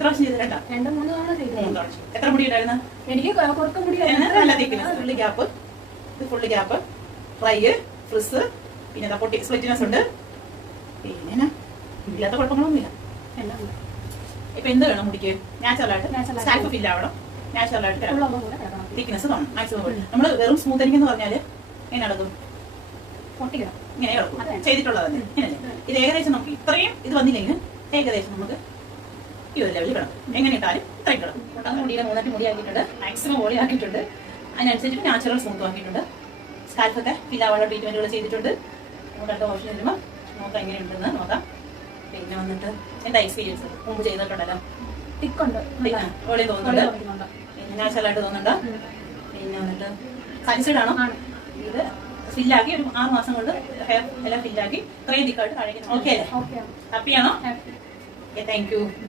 എത്ര പ്രാവശ്യം ചെയ്ത്? 2-3 തവണ ചെയ്തു. 3 പ്രാവശ്യം. എത്ര മുടി ഉണ്ടായിരുന്നു? എനിക്ക് കുറക്കം മുടി നല്ല തിക്നെസ്. ഫുള്ള് ഗ്യാപ്പ്, ഇത് ഫുള്ള് ഗ്യാപ്പ്, ഫ്രൈ, ഫ്രിസ്, പിന്നെ പൊട്ടി സ്പ്ലിറ്റിനെസ് ഉണ്ട്. പിന്നെ ഇല്ലാത്ത കുഴപ്പങ്ങളൊന്നുമില്ല. ഇപ്പൊ എന്ത് വേണം മുടിക്ക്? നാച്ചുറലായിട്ട് സ്കാൽപ്പ് ഫില്ല് ആവണം, നാച്ചുറലായിട്ട് തിക്നെസ് വേണം മാക്സിമം. നമ്മൾ വെറും സ്മൂത്തനിങ് എന്ന് പറഞ്ഞാല് എങ്ങനെ നടക്കും? ഇങ്ങനെ കിടക്കും. ചെയ്തിട്ടുള്ളതല്ലേ ഇങ്ങനെയല്ലേ? ഇത് ഏകദേശം നമുക്ക് ഇത്രയും ഇത് വന്നില്ലെങ്കിൽ ഏകദേശം നമുക്ക് ഈ ഒരു ലെവലിൽ കിടക്കും. എങ്ങനെ ഇട്ടാലും ഇത്രയും കിടക്കും. മുടിയുടെ 3 മുടി ആക്കിയിട്ടുണ്ട്, മാക്സിമം ബോളി ആക്കിയിട്ടുണ്ട്, അതിനനുസരിച്ച് നാച്ചുറൽ സ്മൂത്തും ആക്കിയിട്ടുണ്ട്. സ്കാൽപ്പൊക്കെ ഫില്ലാവാനുള്ള ട്രീറ്റ്മെന്റുകൾ ചെയ്തിട്ടുണ്ട്. നമുക്ക് അടുത്ത ഓപ്ഷൻ വരുമ്പോൾ നോക്കാം എങ്ങനെയുണ്ടെന്ന് നോക്കാം. പിന്നെ വന്നിട്ട് എന്താ എക്സ്പീരിയൻസ്? മുമ്പ് ചെയ്തിട്ടുണ്ടല്ലോ, ഓളി തോന്നുന്നുണ്ട്, പിന്നെ നാച്ചുറലായിട്ട് തോന്നുന്നുണ്ടോ? പിന്നെ വന്നിട്ട് സാറ്റിസ്ഫൈഡ് ആണോ? ഇത് ഫില്ലാക്കി ഒരു 6 മാസം കൊണ്ട് ഹെയർ എല്ലാം ഫില്ലാക്കി ഇത്രയും ദിക്കായിട്ട് കഴിക്കുന്നു. ഓക്കെ അല്ലേ? ഹാപ്പിയാണോ? Okay, thank U.